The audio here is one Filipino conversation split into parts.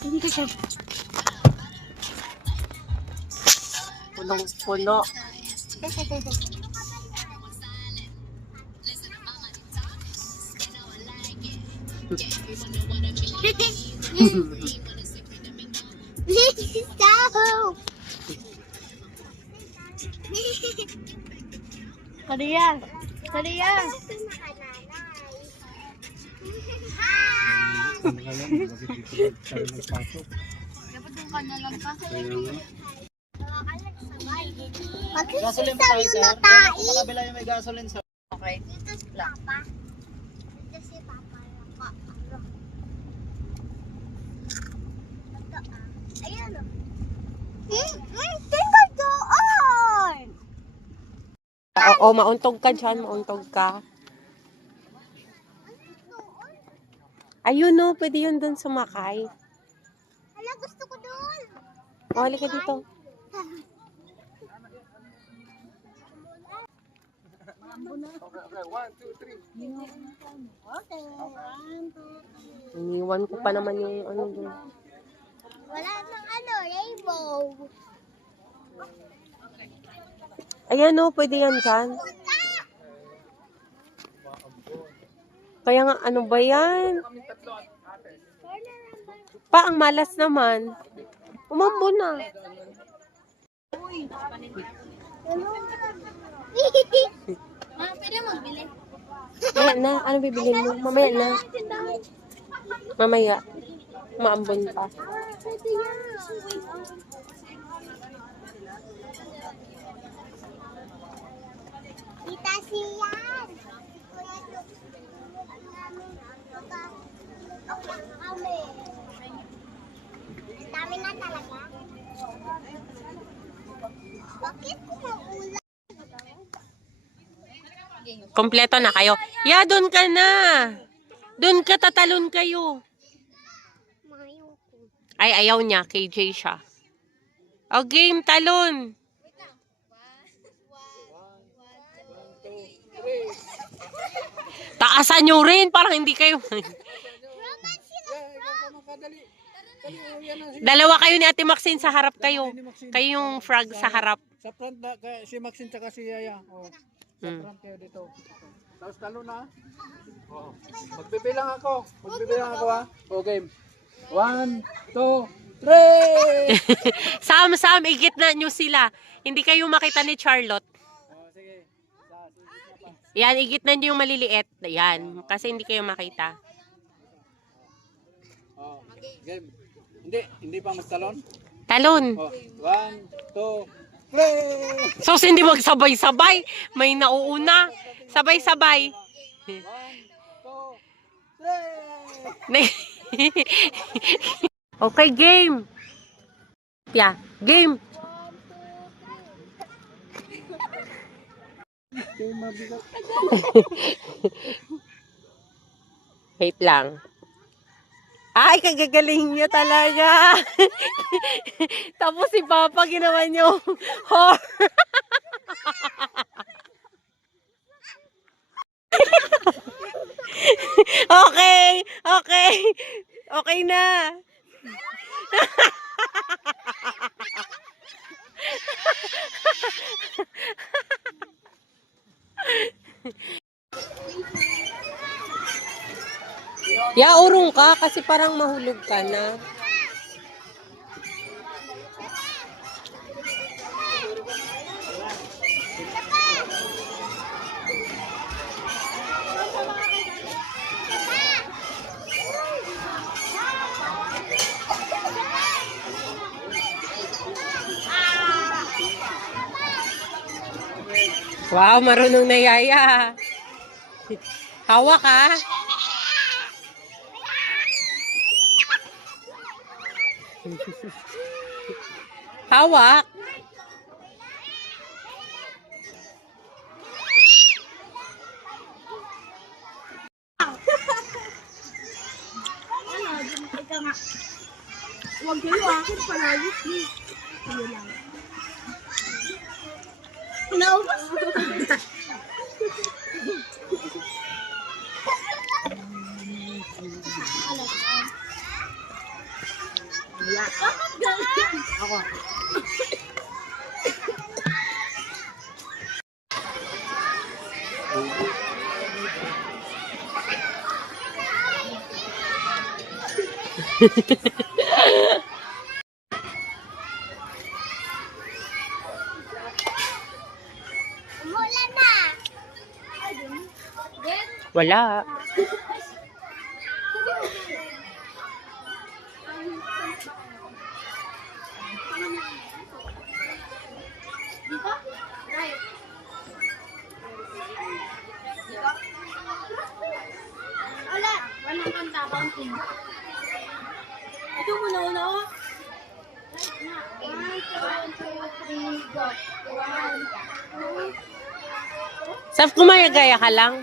Hindi siya. Punong-puno. Stop! Kariya! Kariya! Dapat yung kanalang pa. Gasoline pa tayo, sir. Dito sa kabila yung may gasoline, sir. Okay. Dito si Papa. Dito si Papa. Ayan o. Tingnan doon! Oo, mauntog ka dyan. Mauntog ka. Ayun no, pwede yun dun sumakay. Hala, gusto ko doon. O, halika dito. Okay, 1, 2, 3. Okay, 1, 2, 3. Iniwan ko pa naman yung ano dun. Wala nang ano, rainbow. Ayan no, pwede yan dyan. Kaya nga, ano ba yan? Pa, ang malas naman. Umambo na. Pwede magbili. Mamaya na. Ano bibilin mo? Mamaya na. Mamaya. Maambon pa. Pwede yan. Tita siyan. Kami. Dami na talaga. Bakit kumaulan? Kompleto na kayo. Ya, doon ka na. Doon ka, tatalon kayo. Mayo ko. Ay, ayaw niya. KJ siya. O, game, talon. Taasan nyo rin. Parang hindi kayo. Dalawa kayo ni Ate Maxine sa harap kayo. Kayo yung frog sa harap. Sa front na, si Maxine tsaka si Yaya. Oh, sa front kayo dito. Tapos talo na. Oh. Magbibilang ako. Magbibilang ako ha. Okay. 1, 2, 3! Sam, igitna nyo sila. Hindi kayo makita ni Charlotte. Oh, sige. Yan, igitna nyo yung maliliit. Yan, kasi hindi kayo makita. Oh, game. Hindi pa mas talon? Talon. Oh, 1, 2, 3! So, hindi magsabay-sabay. May nauuna. Sabay-sabay. 1, 2, 3! Okay, game. Yeah, game. Wait lang. Ay, kagagaling niya talaga. Tapos si Papa ginawa niyo. Okay, okay. Okay na. Ya, urong ka kasi parang mahulog ka na. Wow, marunong na Yaya. Hawak ka. Hawak. Huwag kayo akin palagi. Ano lang. Naubos mo. Bakit ganyan? Ako. Umulan na. Wala. Dito? Right. Wala. Walang kanta. Counting. Ito muna una oh. One, two, three, go. One, two, Saf, kumaya-gaya ka lang.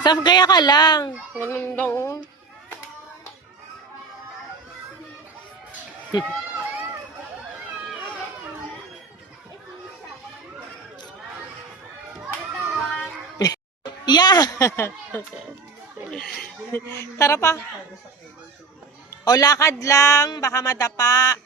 Saf, gaya ka lang. Huwag nang doon. Yeah! Tara pa. O lakad lang, baka madapa.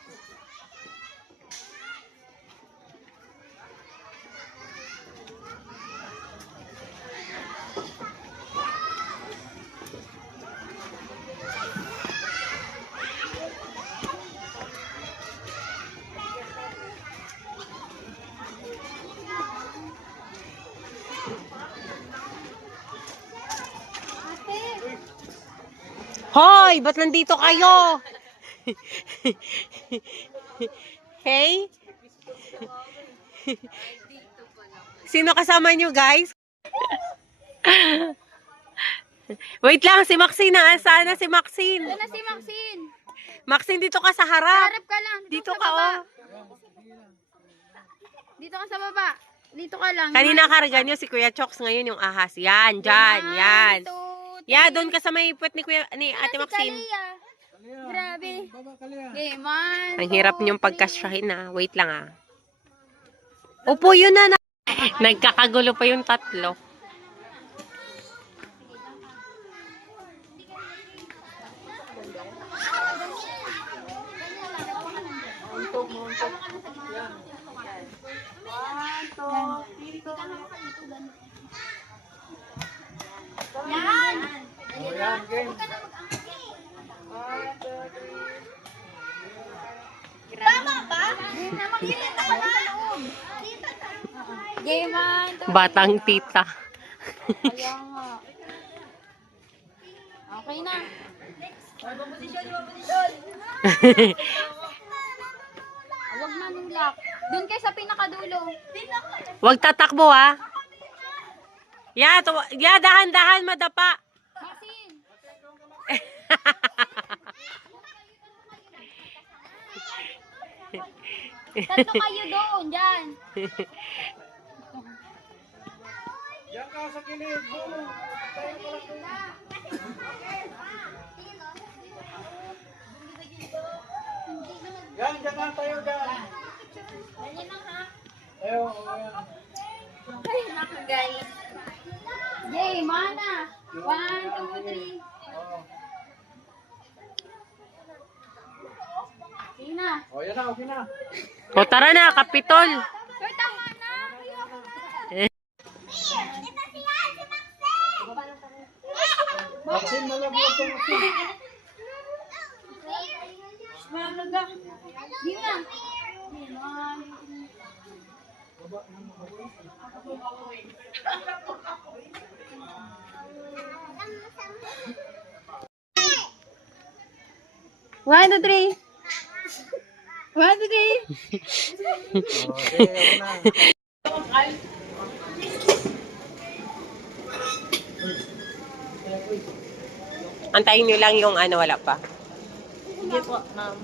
Hoy, ba't nandito kayo? Hey? Sino kasama nyo, guys? Wait lang, si Maxine na. Saan na si Maxine? Ito na si Maxine. Maxine, dito ka sa harap. Harap ka lang. Dito sa ka, baba. oh. Dito ka sa baba. Dito ka lang. Kanina karga nyo si Kuya Choks, ngayon yung ahas. Yan, dyan, yan. Yeah, doon ka sa may puwet ni Ate Maxine. Grabe. Baba ka liya. Okay, man. Ang hirap niyong pagkasyahin, ah. Wait lang, ah. Opo, yun na. Nagkakagulo pa yung tatlo. Yan. Oh, yan, game. Tama ba? Dito ka na. Game man. Batang tita. Kaya nga. Okay na. Huwag manulak. Doon kayo sa pinakadulo. Huwag tatakbo, ah. Yeah, dahan-dahan, madapa. Maxine. Tatlo kayo doon, dyan. Yan ka sa kilid. Boom. Yan, dyan lang tayo dyan. Ganyan lang ha. Tayo, oh, yan. Ay, naka guys. Yay, mana. 1, 2, 3. Oo. Sige na. Oh, yan na, okay na. O, tara na, kapitol. Sir, tama na. Ayoko na. Ito siya, si Maxine. Maxine, malabot ko. Malaga. Di na. One, two, three. 1, 2, 3. Oh, sige, ako na. Antayin nyo lang yung ano, wala pa. Sige po, ma'am.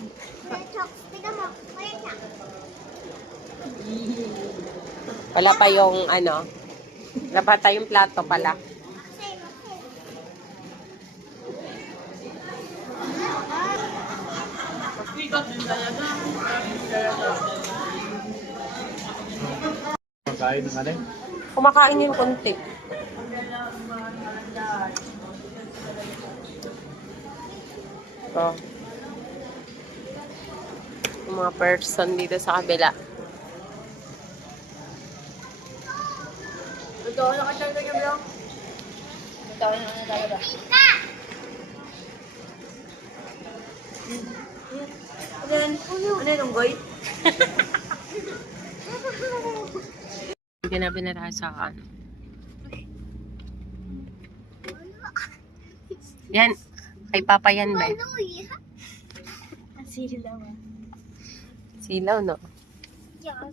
Wala pa yung ano. Wala pa tayong plato pala. Kain ng alin? Kumakain yung konti. Ito. Yung mga person dito sa kabila. Ito, nakachanta niyo ba? Ito, ano talaga? Ano yan, unggoy? Hindi na binarasakan. Yan. Kay Papa yan ba? Silaw. Silaw, no? Yes.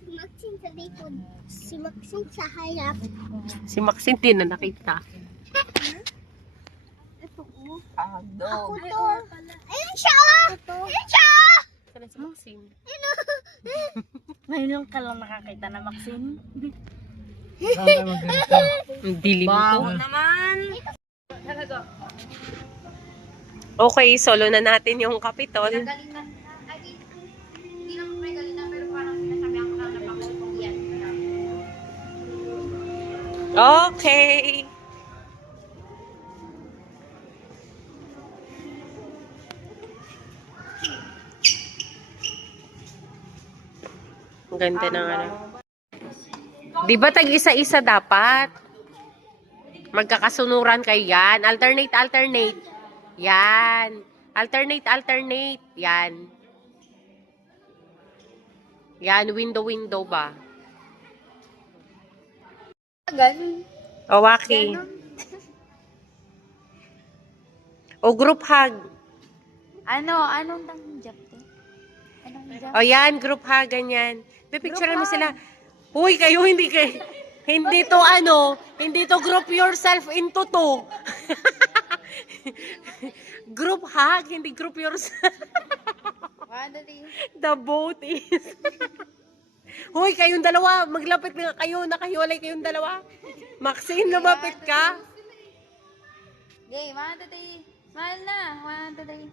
Si Maxine sa likod. Si Maxine sa harap. Si Maxine din na nakita. Ito ko. Ano? Ako to. Ayun siya! Ayun siya! Sana si Maxine. Ngayon lang ka lang nakakita na Maxine. Saan kayo magganito? Ang dilim ko. Naman! Okay, solo na natin yung Capitol. Galitan. Hindi lang may galitan pero parang sinasabi ako lang na pakipong yan. Okay. Ang ganda ng ano. Di ba tag-isa-isa dapat? Magkakasunuran kayo yan. Alternate, alternate. Yan. Alternate, alternate. Yan. Yan, window, window ba? Ganun. O, Waki. O, group hug. Anong tangjap to? Anong jump? O, yan, group hug, ganyan. Pipicturean mo sila. Uy, kayo, hindi to ano, hindi to group yourself into two. Group hug, hindi group yourself. The boat is. Hoy, kayong dalawa, maglapit na kayo, nakahiwalay kayong dalawa. Maxine, lumapit ka. Okay, 1, 2, 3. Smile na. 1, 2, 3.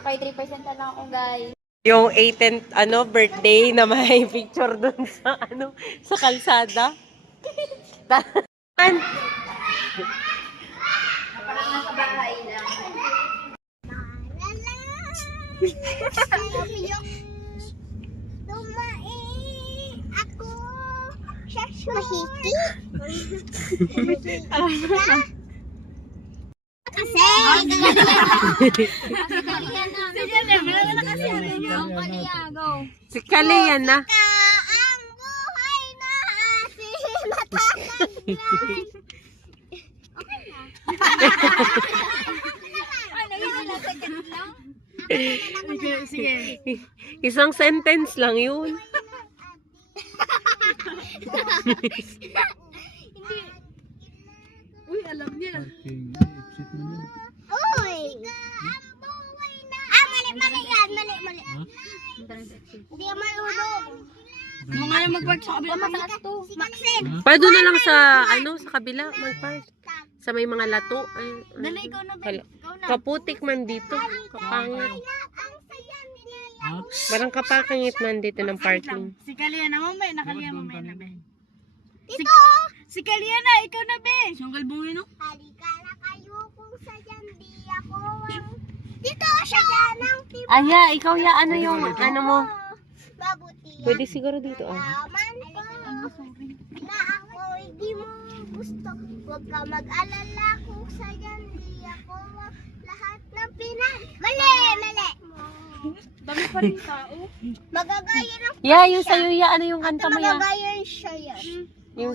Okay, 3% na lang ako, guys. Yung 18th birthday na may picture dun sa sa kalsada. Parang nasa bahay lang. Tumae ako. Mahiki. Kasi. Si Kali yan na. Ang buhay na ating matatagyan. Ano yun? Nasagyan lang? Sige. Isang sentence lang yun. Uy, alam niya. Okay, exit mo na. Uy! Ang buhay na... Ah, mali yan. Mali. Hindi ka marunong. Mo nga yung mag-park sa kabila. Mataas to. Maxine! Pwede na lang sa sa kabila mag-park. Sa may mga lato. Ay, Dala, ikaw na ba? Hala. Ikaw na. Kaputik man dito. Kapangit. Ang saya nila. Ha? Parang kapakangit man dito ng parking. Si Kalia naman ba? Nakalia mo ba na ba? Dito! Si Kalia na, ikaw na ba? Siyang bungin no? Halika na kayo kung sayan di ako ang... Dito siya ng tipo. Aya, ikaw ya, ano yung, ano mo? Mabuti yan. Pwede siguro dito, ah. Laman ko na ako hindi mo gusto. Huwag ka mag-alala kung sayan di ako ang lahat ng Mali! Dami pa rin tao. Magagaya ng Ya, yung sa'yo ya, ano yung kanta mo ya? magagaya siya yan. Yung,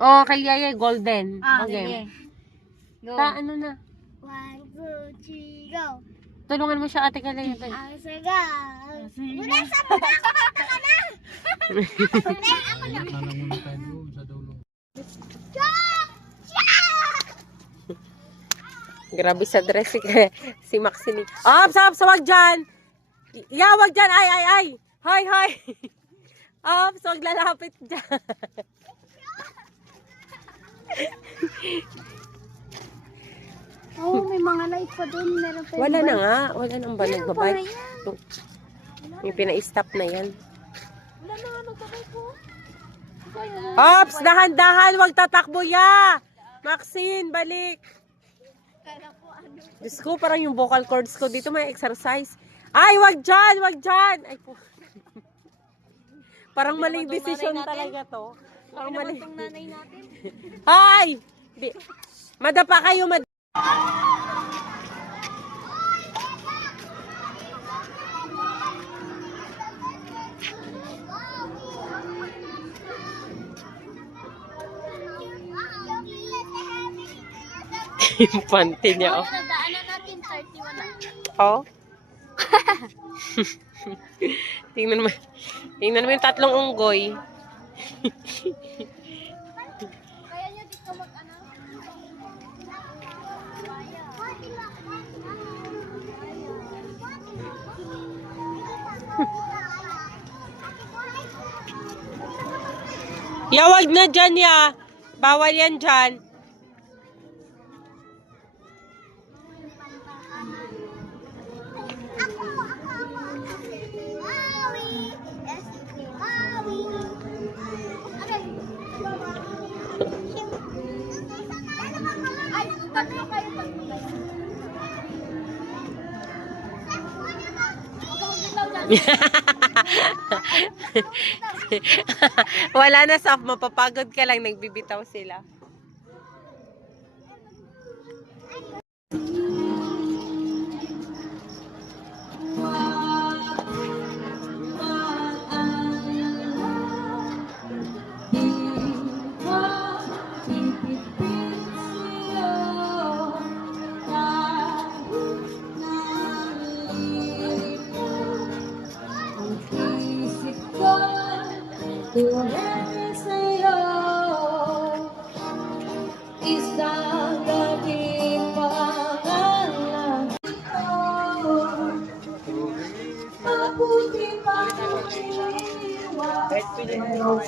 oh, kay Yaya, golden. Sige. Okay. Go. Ano na? 1, 2, 3, go! Tulungan mo siya, ate Kalaya. Ang saga! Muna sa mga kumata ka na! Ako na! Kala mo na tayo doon sa dulo. Siya! Grabe sa dress si Maxine. Ops, ops, wag dyan. Yeah, wag dyan. Ay. Hoy, hoy. Ops, wag lalapit dyan. Oh, may mga light pa doon. Meron pa Wala na nga. Wala nang ba nagbabay? Yung pina-stop na yan. Wala na nga nagbabay ko. Ops, dahan-dahan. Wag tatakbo, ya. Maxine, balik. Diyos ko, parang yung vocal cords ko dito may exercise. Ay, wag dyan, wag dyan. Ay, po. Parang maling desisyon talaga to. Parang maling. Nanay natin. Ay! Madapa kayo, Yung panty niya, oh. Nadaanan natin 31 na. Oh. Tingnan mo yung tatlong unggoy. Kaya nyo dito mag-ano? Yawag na dyan, ya. Bawal yan dyan. Wala na, Saf. Mapapagod ka lang. Nagbibitaw sila. Kahit pili mo.